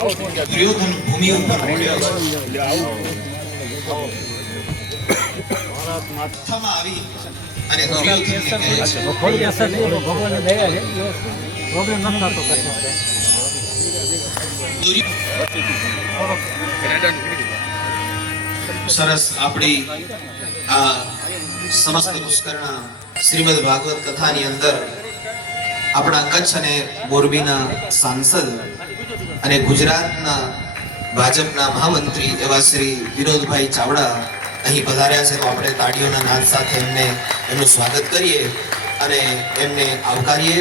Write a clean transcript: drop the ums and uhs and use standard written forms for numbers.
દુર્યોધન ભૂમિ ઉપર પડ્યો છે આવી અને દુર્યોધનને કહે છે સરસ આપણી આ સમસ્ત પુષ્કરના શ્રીમદ ભાગવત કથાની અંદર આપણા કચ્છ અને મોરબીના સાંસદ અને ગુજરાતના ભાજપના મહામંત્રી એવા શ્રી વિનોદભાઈ ચાવડા અહીં પધાર્યા છે. તો આપણે તાળીઓના નાદ સાથે એમનું સ્વાગત કરીએ અને એમને આવકારીએ.